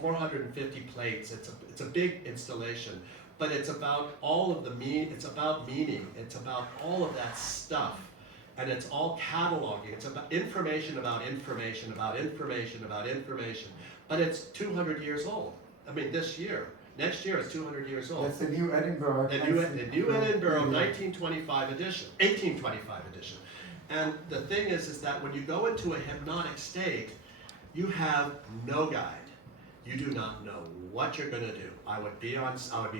450 plates. It's a big installation, but it's about all of it's about meaning. It's about all of that stuff, and it's all cataloging. It's about information about information about information about information. But it's 200 years old. I mean, next year it's 200 years old. That's the new Edinburgh. The new Edinburgh 1925 edition, 1825 edition. And the thing is that when you go into a hypnotic state, you have no guide. You do not know what you're going to do. I would be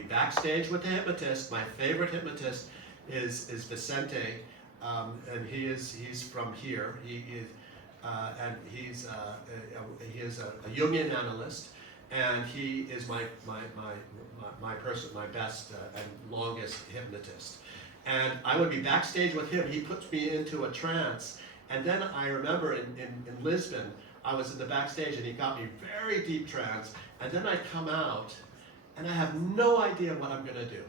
backstage with the hypnotist. My favorite hypnotist is Vicente, and he's from here. He is a Jungian analyst, and he is my best and longest hypnotist. And I would be backstage with him. He puts me into a trance, and then I remember in Lisbon, I was in the backstage and he got me very deep trance, and then I come out and I have no idea what I'm gonna do.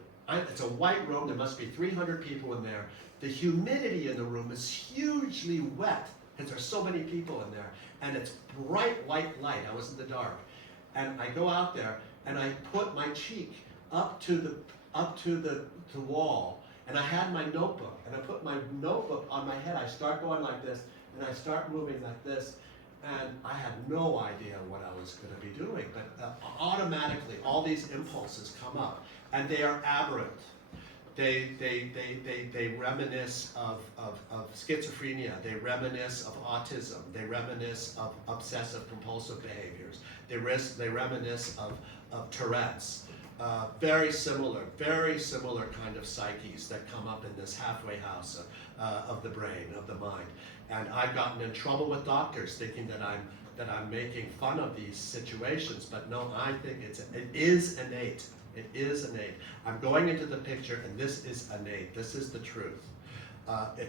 It's a white room, there must be 300 people in there. The humidity in the room is hugely wet because there's so many people in there, and it's bright white light. I was in the dark, and I go out there and I put my cheek up to the wall, and I had my notebook, and I put my notebook on my head. I start going like this, and I start moving like this. And I had no idea what I was going to be doing, but automatically all these impulses come up, and they are aberrant. They reminisce of schizophrenia. They reminisce of autism. They reminisce of obsessive compulsive behaviors. They reminisce of Tourette's. Very similar kind of psyches that come up in this halfway house of the brain, of the mind. And I've gotten in trouble with doctors thinking that I'm making fun of these situations, but no, I think it is innate. It is innate. I'm going into the picture, and this is innate. This is the truth.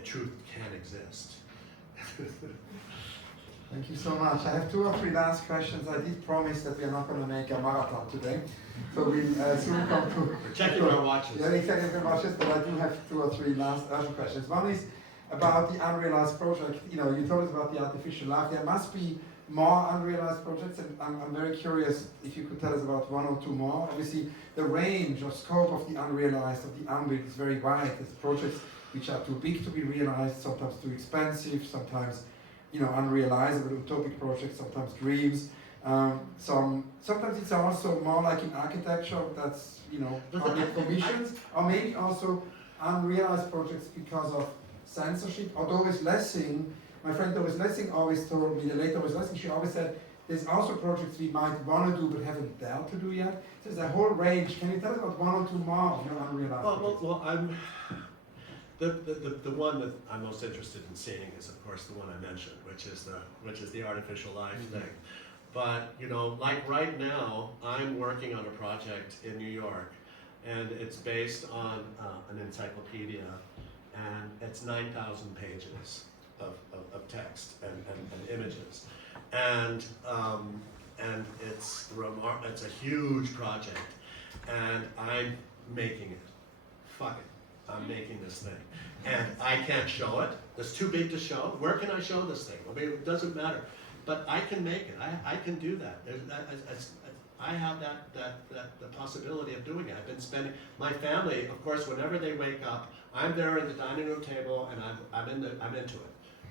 Truth can exist. Thank you so much. I have 2 or 3 last questions. I did promise that we are not going to make a marathon today, so we'll soon come to... We're checking our watches. Yeah, exactly, our watches, but I do have 2 or 3 last urgent questions. One is about the unrealized project. You know, you told us about the artificial life. There must be more unrealized projects, and I'm very curious if you could tell us about 1 or 2 more. Obviously, the range or scope of the unrealized, of the unbuilt is very wide. There's projects which are too big to be realized, sometimes too expensive, sometimes unrealizable utopic projects, sometimes dreams. Sometimes it's also more like in architecture, that's public commissions, or maybe also unrealized projects because of censorship. Or Doris Lessing, my friend Doris Lessing always told me, the late Doris Lessing, she always said, there's also projects we might want to do but haven't dared to do yet. So there's a whole range. Can you tell us about 1 or 2 more of your unrealized projects? Well, I'm... The one that I'm most interested in seeing is, of course, the one I mentioned, which is the artificial life thing. But like right now, I'm working on a project in New York, and it's based on an encyclopedia, and it's 9,000 pages of text and images, and it's a huge project, and I'm making it. Fuck it. I'm making this thing, and I can't show it. It's too big to show. Where can I show this thing? I mean, it doesn't matter, but I can make it. I can do that. I have the possibility of doing it. I've been spending my family, of course, whenever they wake up, I'm there at the dining room table, and I'm into it.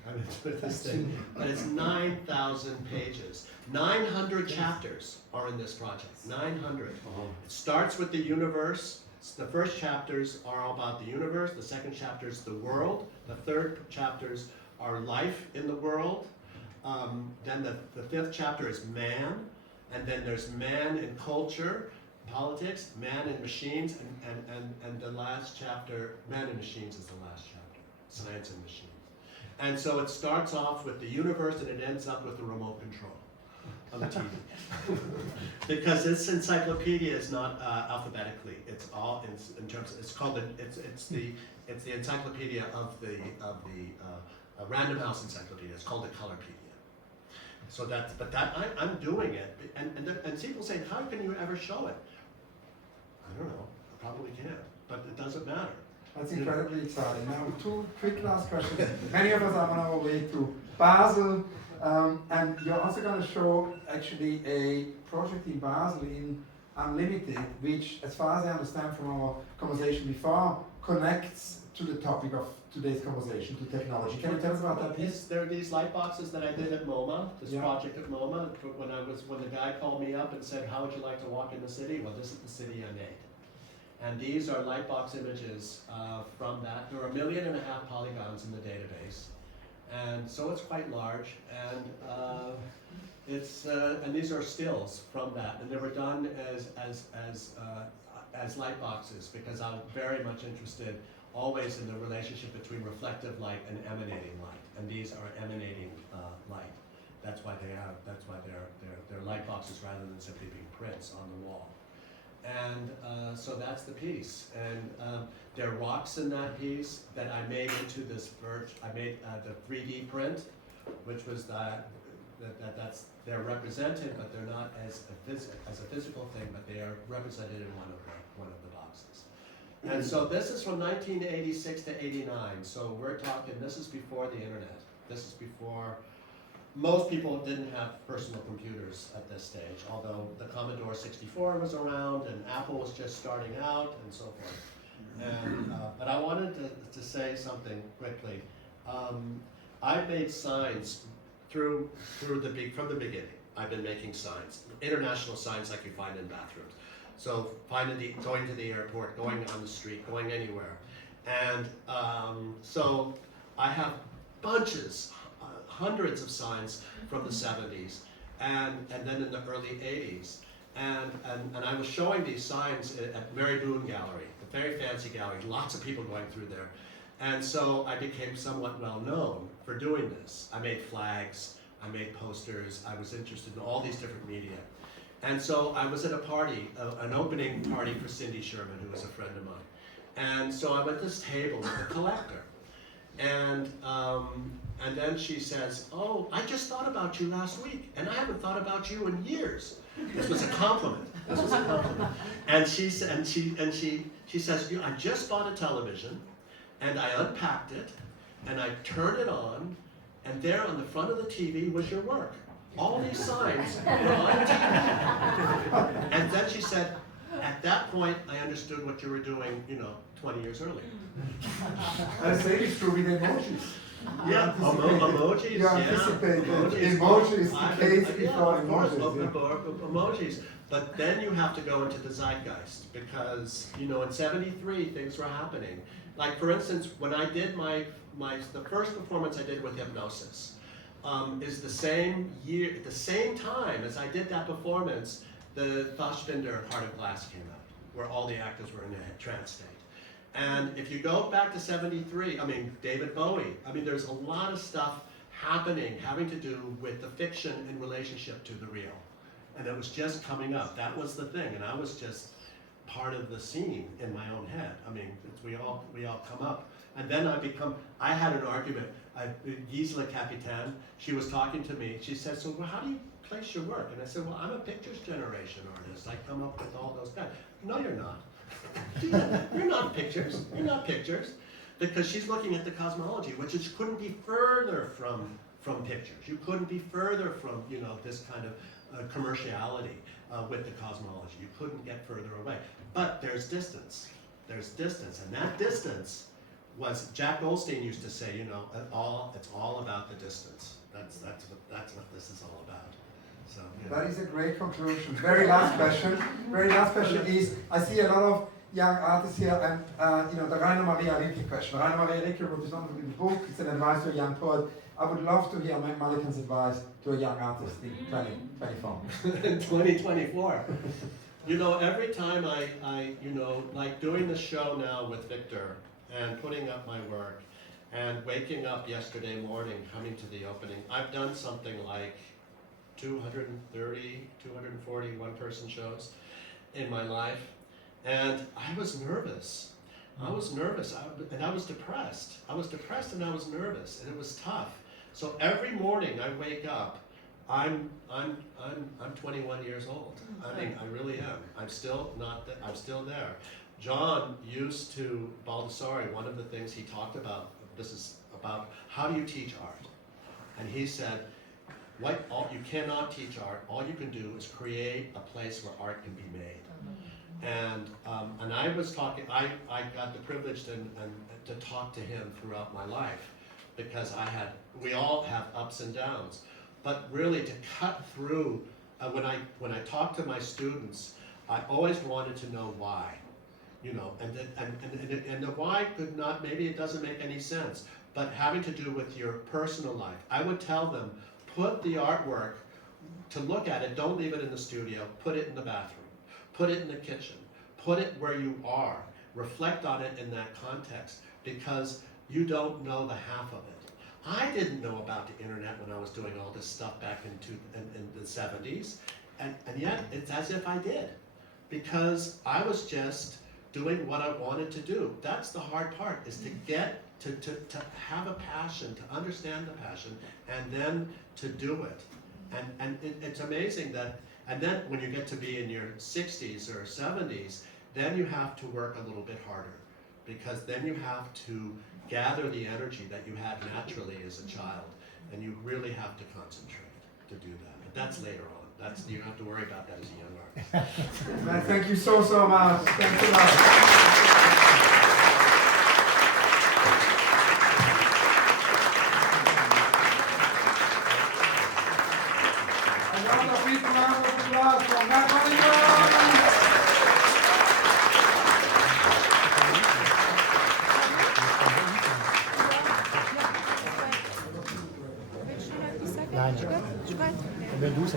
I'm into this thing. But it's 9,000 pages. 900 chapters are in this project. 900. It starts with the universe. The first chapters are all about the universe, the second chapter is the world, the third chapters are life in the world, then the 5th chapter is man, and then there's man in culture, politics, man in machines, and the last chapter, man in machines is the last chapter, science and machines. And so it starts off with the universe and it ends up with the remote control on the TV. Because this encyclopedia is not alphabetically. It's all in terms of, it's called it's the encyclopedia of the Random House encyclopedia. It's called the Colorpedia. So I'm doing it, and people say, how can you ever show it? I don't know. I probably can't, but it doesn't matter. That's incredibly exciting. Now, 2 quick last questions. Many of us are on our way to Basel. And you're also going to show actually a project in Basel in Unlimited, which, as far as I understand from our conversation before, connects to the topic of today's conversation, to technology. Can you tell us about that piece? There are these light boxes that I did at MoMA, this project at MoMA, when the guy called me up and said, how would you like to walk in the city? Well, this is the city I made. And these are light box images from that. There are 1.5 million polygons in the database. And so it's quite large, and and these are stills from that, and they were done as light boxes because I'm very much interested always in the relationship between reflective light and emanating light, and these are emanating light. That's why they're light boxes rather than simply being prints on the wall. And so that's the piece. And there are rocks in that piece that I made into this I made the 3D print, which was they're represented, but they're not as a physical thing, but they are represented in one of the boxes. And so this is from 1986 to 89. So we're talking, this is before the internet. This is before. Most people didn't have personal computers at this stage, although the Commodore 64 was around and Apple was just starting out and so forth. And, but I wanted to say something quickly. I made signs from the beginning. I've been making signs, international signs like you find in bathrooms. So going to the airport, going on the street, going anywhere. And so I have bunches, hundreds of signs from the 70s and then in the early 80s. And I was showing these signs at Mary Boone Gallery, a very fancy gallery, lots of people going through there. And so I became somewhat well known for doing this. I made flags, I made posters, I was interested in all these different media. And so I was at a party, an opening party for Cindy Sherman, who was a friend of mine. And so I'm at this table with a collector. And then she says, "Oh, I just thought about you last week, and I haven't thought about you in years." This was a compliment. This was a compliment. And she says, "I just bought a television, and I unpacked it, and I turned it on, and there on the front of the TV was your work. All these signs were on TV." And then she said, "At that point, I understood what you were doing, 20 years earlier." The same is true with emojis. Yeah, emojis. You anticipated emojis, the case before emojis. Emojis. But then you have to go into the zeitgeist because, in '73, things were happening. Like, for instance, when I did the first performance I did with hypnosis, is the same year, at the same time as I did that performance, the Fassbinder Heart of Glass came out, where all the actors were in a trance state. And if you go back to '73, David Bowie, there's a lot of stuff happening, having to do with the fiction in relationship to the real. And it was just coming up. That was the thing, and I was just part of the scene in my own head. We all come up. And then I had an argument. Gisela Capitan, she was talking to me. She said, "So how do you place your work?" And I said, "Well, I'm a pictures generation artist. I come up with all those guys." "No, you're not. You're not pictures. You're not pictures." Because she's looking at the cosmology, which couldn't be further from pictures. You couldn't be further from, this kind of commerciality with the cosmology. You couldn't get further away. But there's distance. There's distance. And that distance was, Jack Goldstein used to say, it's all about the distance. That's what this is all about. So, That is a great conclusion. Very last question. Very last question is, I see a lot of young artists here, and the Rainer Maria Rilke question. Rainer Maria Rilke wrote this wonderful book. It's an advice to a young poet. I would love to hear Matt Mullican's advice to a young artist in 2024. In 2024. Every time I like doing the show now with Victor and putting up my work and waking up yesterday morning, coming to the opening, I've done something like 230, 240 one-person shows in my life. And I was nervous. I was nervous, and I was depressed. I was depressed and I was nervous, and it was tough. So every morning I wake up, I'm 21 years old. I really am. I'm still there. John used to, Baldessari, one of the things he talked about, this is about how do you teach art? And he said, you cannot teach art. All you can do is create a place where art can be made. And I was talking, I got the privilege to talk to him throughout my life because we all have ups and downs. But really to cut through, when I talk to my students, I always wanted to know why. And the why could not, maybe it doesn't make any sense, but having to do with your personal life. I would tell them, put the artwork, to look at it, don't leave it in the studio, put it in the bathroom. Put it in the kitchen. Put it where you are. Reflect on it in that context because you don't know the half of it. I didn't know about the internet when I was doing all this stuff back in the 70s, and yet it's as if I did because I was just doing what I wanted to do. That's the hard part, is to get to have a passion, to understand the passion, and then to do it. And it's amazing that. And then when you get to be in your 60s or 70s, then you have to work a little bit harder because then you have to gather the energy that you had naturally as a child, and you really have to concentrate to do that. But that's later on. You don't have to worry about that as a young artist. Man, thank you so much. Thanks a lot. From Matt Mullican. Nein, wenn du es